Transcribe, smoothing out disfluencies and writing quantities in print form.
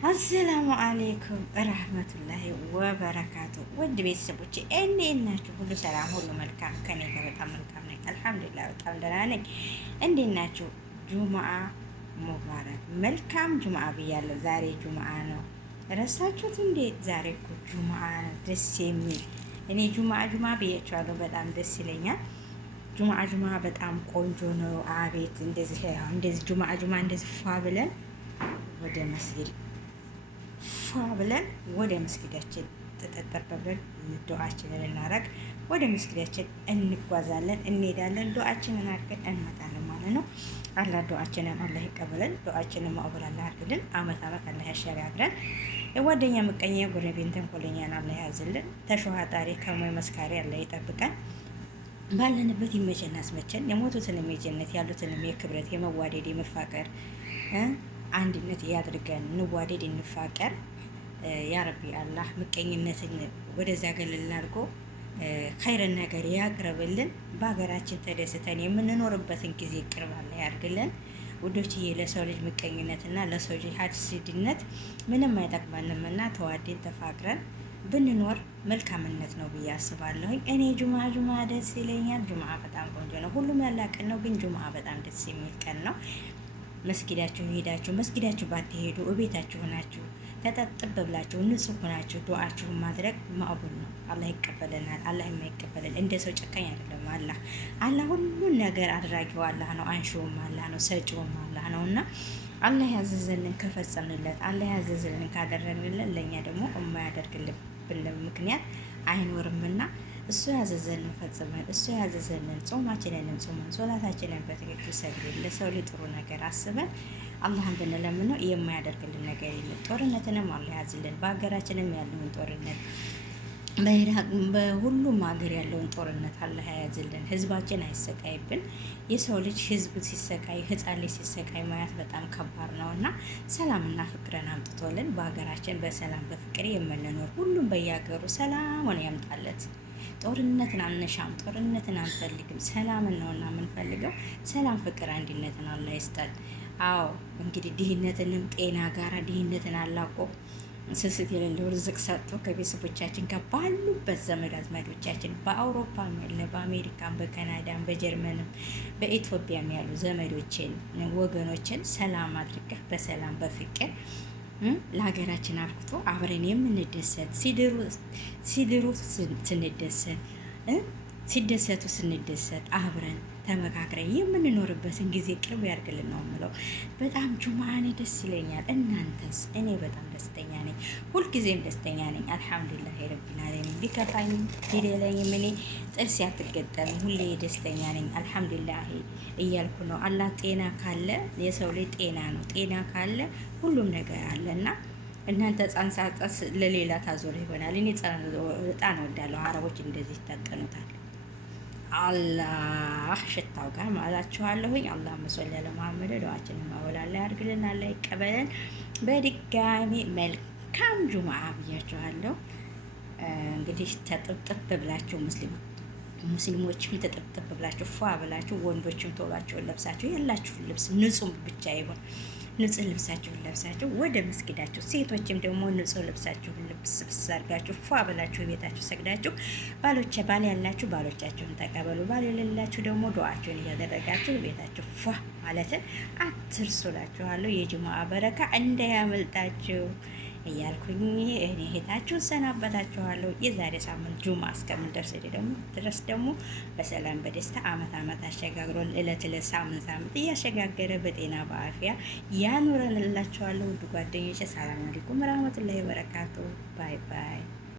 አሰላሙ አሌይኩም ረህመቱላሂ ወበረካቱ። ውድ ቤተሰቦቼ እንዴት ናችሁ? ሁሉ ሰላም፣ ሁሉ መልካም። ከኔ ጋር በጣም መልካም ነኝ፣ አልሐምዱሊላህ በጣም ደህና ነኝ። እንዴት ናችሁ? ጁምአ ሙባረክ፣ መልካም ጁምአ ብያለሁ። ዛሬ ጁምአ ነው፣ ረሳችሁት እንዴ? ዛሬ እኮ ጁምአ ነው፣ ደስ የሚል እኔ ጁምአ ብያችኋለሁ። በጣም ደስ ይለኛል። ጁምአ በጣም ቆንጆ ነው። አቤት እንደዚህ ጁምአ እንደዚህ ፏ ብለን ወደ መስጊድ ብለን ወደ መስጊዳችን ተጠጠር ብለን ዱዓችንን እናረግ፣ ወደ መስጊዳችን እንጓዛለን፣ እንሄዳለን፣ ዱዓችንን አድርገን እንመጣለን ማለት ነው። አላህ ዱዓችንን አላህ ይቀበለን፣ ዱዓችንን ማዕበል አላህ ያድርግልን። አመት አላህ ያሻግረን። የጓደኛ ምቀኛ ጎረቤትን ተንኮለኛን አላህ ያዝልን። ተሸዋጣሪ ከሞይ መስካሪ አላህ ይጠብቀን። ባለንበት ይመቸን አስመቸን። የሞቱትንም የጀነት ያሉትንም የክብረት የመዋደድ የመፋቀር አንድነት ያድርገን። እንዋደድ እንፋቀር። ያረቢ አላህ ምቀኝነትን ወደዛ ገለል አድርጎ ኸይርን ነገር ያቅርብልን። በሀገራችን ተደስተን የምንኖርበትን ጊዜ ቅርብ አላህ ያድርግልን። ውዶችዬ ለሰው ልጅ ምቀኝነትና ለሰው ልጅ ሀሲድነት ምንም አይጠቅመንምና ተዋደን ተፋቅረን ብንኖር መልካምነት ነው ብዬ አስባለሁኝ። እኔ ጁምአ ደስ ይለኛል። ጁምአ በጣም ቆንጆ ነው። ሁሉም ያላቀን ነው፣ ግን ጁምአ በጣም ደስ የሚል ቀን ነው። መስጊዳችሁ ሄዳችሁ መስጊዳችሁ ባትሄዱ እቤታችሁ ናችሁ ተጠጥብ ብላችሁ ንጹህ ሆናችሁ ዱዓችሁን ማድረግ ማዕቡል ነው። አላህ ይቀበለናል። አላህ የማይቀበለን እንደ ሰው ጨካኝ አይደለም። አላህ ሁሉን ነገር አድራጊው አላህ ነው፣ አንሺውም አላህ ነው፣ ሰጪውም አላህ ነው እና አላህ ያዘዘልን ከፈጸምንለት፣ አላህ ያዘዘልን ካደረግንለት ለእኛ ደግሞ የማያደርግልን ምክንያት አይኖርምና እሱ ያዘዘልን ፈጽመን እሱ ያዘዘልን ጾማችንን ጾመን ሶላታችንን በትክክል ሰግደን ለሰው ልጅ ጥሩ ነገር አስበን አላህን ብንለምነው የማያደርግልን ነገር የለም። ጦርነትንም አላህ ያዝልን። በሀገራችንም ያለውን ጦርነት በኢራቅ በሁሉም ሀገር ያለውን ጦርነት አላህ ያዝልን። ህዝባችን አይሰቃይብን። የሰው ልጅ ህዝብ ሲሰቃይ ህፃን ልጅ ሲሰቃይ ማየት በጣም ከባድ ነው እና ሰላምና ፍቅርን አምጥቶልን በሀገራችን በሰላም በፍቅር የምንኖር ሁሉም በየሀገሩ ሰላሙን ያምጣለት። ጦርነትን አንሻም፣ ጦርነትን አንፈልግም። ሰላምን ነውና የምንፈልገው። ሰላም፣ ፍቅር፣ አንድነትን አላህ ይስጠን። አዎ እንግዲህ ድህነትንም ጤና ጋራ ድህነትን አላቆ ስስት የሌለው ርዝቅ ሰጥቶ ከቤተሰቦቻችን ጋር ባሉበት ዘመድ አዝማዶቻችን በአውሮፓም ያለ በአሜሪካም በካናዳም በጀርመንም በኢትዮጵያም ያሉ ዘመዶችን ወገኖችን ሰላም አድርገህ በሰላም በፍቅር ለሀገራችን አብቅቶ አብረን የምንደሰት ሲድሩ ስንደሰት ሲደሰቱ ስንደሰት አብረን ተመካክረን የምንኖርበትን ጊዜ ቅርብ ያድርግልን ነው የምለው። በጣም ጁምአ ደስ ይለኛል። እናንተስ? እኔ በጣም ደስተኛ ነኝ፣ ሁልጊዜም ደስተኛ ነኝ። አልሐምዱሊላህ ረቢል ዓለሚን። ቢከፋኝም ቢደለኝም እኔ ጥርስ ያትገጠም ሁሌ ደስተኛ ነኝ። አልሐምዱሊላህ እያልኩ ነው። አላህ ጤና ካለ የሰው ልጅ ጤና ነው። ጤና ካለ ሁሉም ነገር አለ እና እናንተ ህፃን ሳጠስ ለሌላ ታዞር ይሆናል። እኔ ህፃን ወዳለሁ። አረቦች እንደዚህ ይታጠኑታል። አላህ ሽታው ጋር ማላችኋለሁኝ። አላህ መሰለ ለመሐመድ ዱዓችንን ማወላላ ያድርግልን፣ አላህ ይቀበለን። በድጋሚ መልካም ጁምአ ብያችኋለሁ። እንግዲህ ተጥብጥብ ብላችሁ ሙስሊሞችም ተጥብጥብ ብላችሁ ፏ ብላችሁ ወንዶችም ቶባቸውን ለብሳችሁ ያላችሁ ልብስ ንጹህ ብቻ ይሆን ንጹህ ልብሳችሁን ለብሳችሁ ወደ መስጊዳችሁ፣ ሴቶችም ደግሞ ንጹህ ልብሳችሁን ልብስ አድርጋችሁ ፏ ብላችሁ ቤታችሁ ሰግዳችሁ ባል ያላችሁ ባሎቻችሁን ተቀበሉ፣ ባል የሌላችሁ ደግሞ ዱዓችሁን እያደረጋችሁ ቤታችሁ ፏ ማለትን አትርሱላችኋለሁ። የጁምአ በረካ እንዳያመልጣችሁ እያልኩኝ እኔ እህታችሁን ሰናበታችኋለሁ። የዛሬ ሳምንት ጁምአ እስከምንደርስ ድረስ ደግሞ በሰላም በደስታ አመት አሸጋግሮን እለት ሳምንት እያሸጋገረ በጤና በአፊያ ያኑረንላችኋለሁ። ውድ ጓደኞቼ ሰላም አለይኩም ወራህመቱላሂ ወበረካቱ። ባይ ባይ።